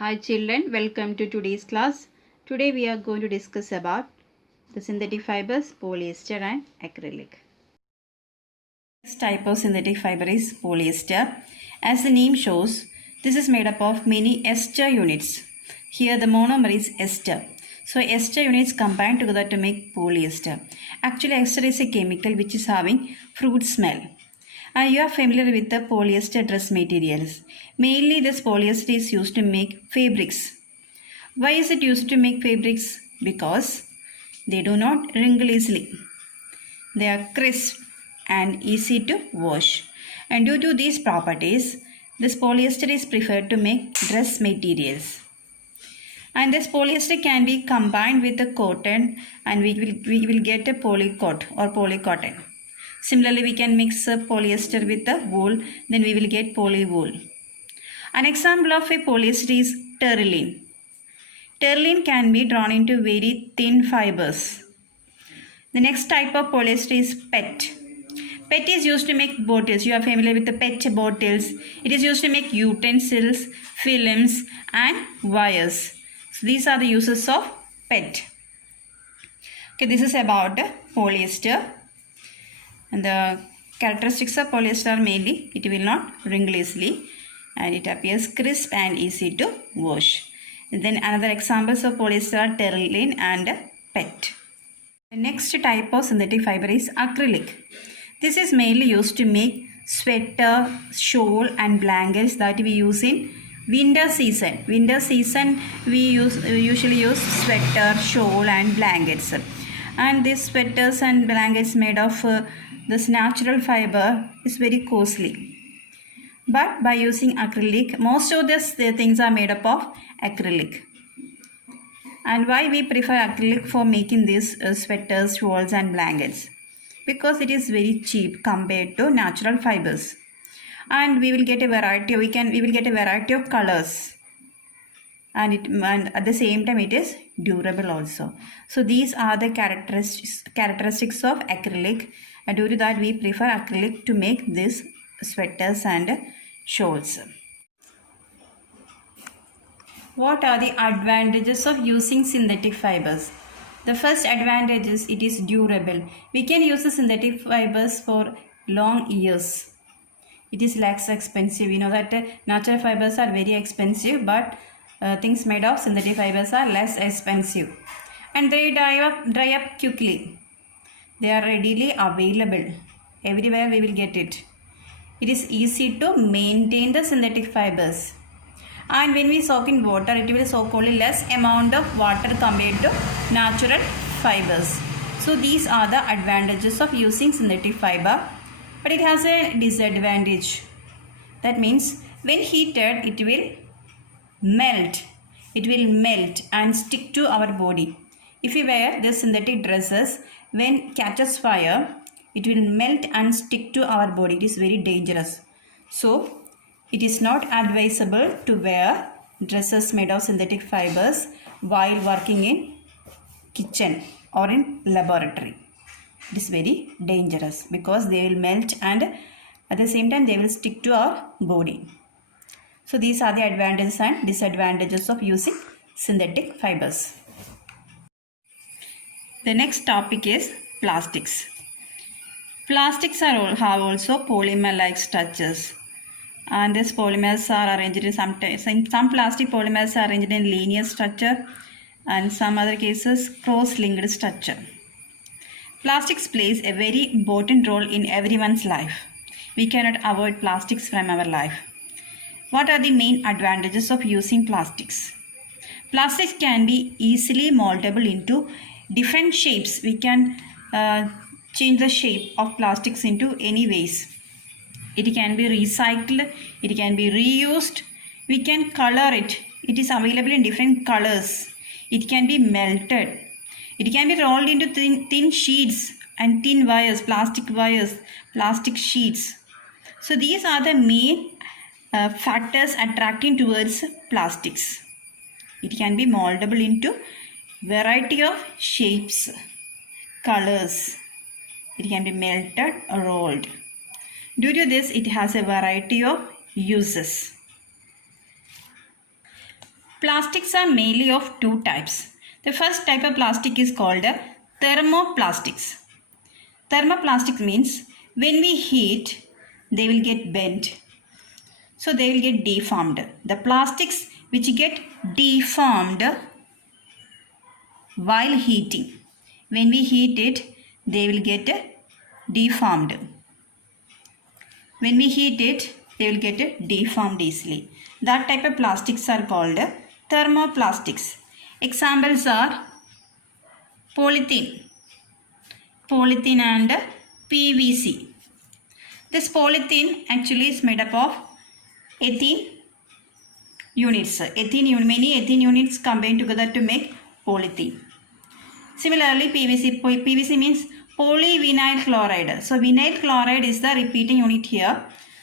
Hi children, welcome to today's class. Today we are going to discuss about the synthetic fibers, polyester and acrylic. Next type of synthetic fiber is polyester. As the name shows, this is made up of many ester units. Here the monomer is ester. So ester units combine together to make polyester. Actually ester is a chemical which is having fruit smell. You are familiar with the polyester dress materials. Mainly this polyester is used to make fabrics. Why is it used to make fabrics? Because they do not wrinkle easily. They are crisp and easy to wash. And due to these properties, this polyester is preferred to make dress materials. And this polyester can be combined with the cotton and we will get a polycot or polycotton. Similarly, we can mix polyester with the wool, then we will get polywool. An example of a polyester is terylene. Terylene can be drawn into very thin fibers. The next type of polyester is PET. PET is used to make bottles. You are familiar with the PET bottles. It is used to make utensils, films and wires. So these are the uses of PET. Okay, this is about polyester. And the characteristics of polyester are mainly it will not wrinkle easily and it appears crisp and easy to wash. And then another examples of polyester are terylene and PET. The next type of synthetic fiber is acrylic. This is mainly used to make sweater, shawl and blankets that we use in winter season. Winter season we usually use sweater, shawl and blankets. And these sweaters and blankets made of this natural fiber is very costly. But by using acrylic, most of these things are made up of acrylic. And why we prefer acrylic for making these sweaters, shawls and blankets? Because it is very cheap compared to natural fibers. And we will get a variety, we will get a variety of colors. And at the same time it is durable also. So these are the characteristics of acrylic, and due to that we prefer acrylic to make these sweaters and shawls. What are the advantages of using synthetic fibers? The first advantage is it is durable. We can use the synthetic fibers for long years. It is less expensive. You know that natural fibers are very expensive, but things made of synthetic fibers are less expensive. And they dry up quickly. They are readily available. Everywhere we will get it. It is easy to maintain the synthetic fibers. And when we soak in water, it will soak only less amount of water compared to natural fibers. So these are the advantages of using synthetic fiber. But it has a disadvantage. That means when heated, it will melt. It will melt and stick to our body. If we wear the synthetic dresses, when catches fire, it will melt and stick to our body. It is very dangerous. So it is not advisable to wear dresses made of synthetic fibers while working in kitchen or in laboratory. It is very dangerous because they will melt and at the same time they will stick to our body. So these are the advantages and disadvantages of using synthetic fibers. The next topic is plastics. Plastics have also polymer-like structures. And these polymers are arranged in some plastic polymers are arranged in linear structure and some other cases cross-linked structure. Plastics plays a very important role in everyone's life. We cannot avoid plastics from our life. What are the main advantages of using plastics? Plastics can be easily moldable into different shapes. We can change the shape of plastics into any ways. It can be recycled, it can be reused, we can color it. It is available in different colors. It can be melted. It can be rolled into thin sheets and thin wires, plastic sheets. So these are the main factors attracting towards plastics. It can be moldable into variety of shapes, colors. It can be melted or rolled. Due to this, it has a variety of uses. Plastics are mainly of two types. The first type of plastic is called thermoplastics. Thermoplastic means when we heat, they will get bent. So they will get deformed. The plastics which get deformed while heating. When we heat it, they will get deformed. When we heat it, they will get deformed easily. That type of plastics are called thermoplastics. Examples are polythene and PVC. This polythene actually is made up of ethene units. Many ethene units combine together to make polythene. Similarly, PVC means polyvinyl chloride. So vinyl chloride is the repeating unit here.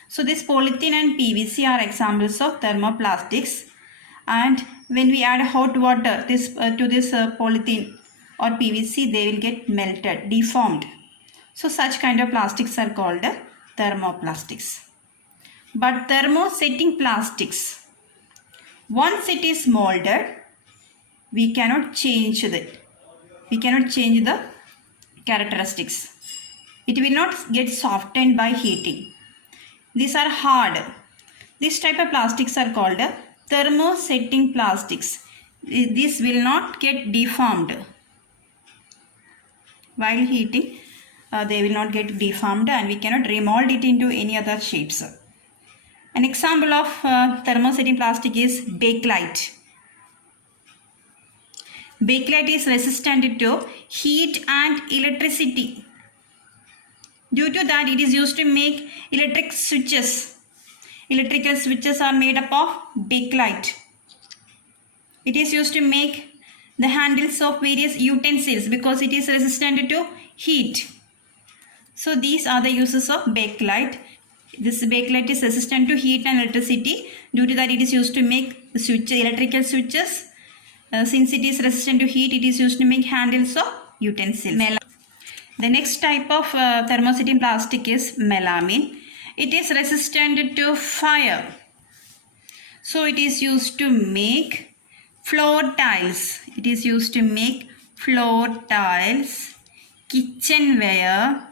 So this polythene and PVC are examples of thermoplastics. And when we add hot water to this polythene or PVC, they will get melted, deformed. So such kind of plastics are called thermoplastics. But thermosetting plastics, once it is molded, we cannot change it. We cannot change the characteristics. It will not get softened by heating. These are hard. This type of plastics are called thermosetting plastics. This will not get deformed. While heating, they will not get deformed and we cannot remold it into any other shapes. An example of thermosetting plastic is bakelite. Bakelite is resistant to heat and electricity. Due to that, it is used to make electric switches. Electrical switches are made up of bakelite. It is used to make the handles of various utensils because it is resistant to heat. So these are the uses of bakelite. This bakelite is resistant to heat and electricity. Due to that, it is used to make electrical switches. Since it is resistant to heat, it is used to make handles of utensils. The next type of thermosetting plastic is melamine. It is resistant to fire. So it is used to make floor tiles. It is used to make floor tiles, kitchenwares,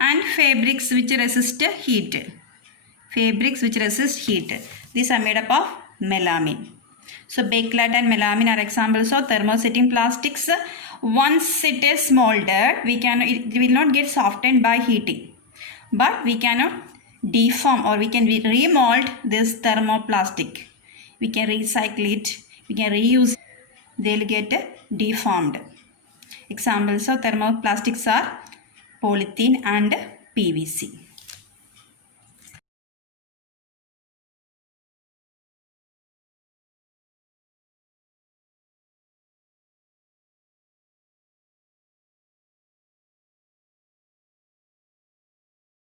and fabrics which resist heat. Fabrics which resist heat. These are made up of melamine. So bakelite and melamine are examples of thermosetting plastics. Once it is molded, it will not get softened by heating. But we cannot deform or we can remold this thermoplastic. We can recycle it. We can reuse it. They will get deformed. Examples of thermoplastics are polythene and PVC.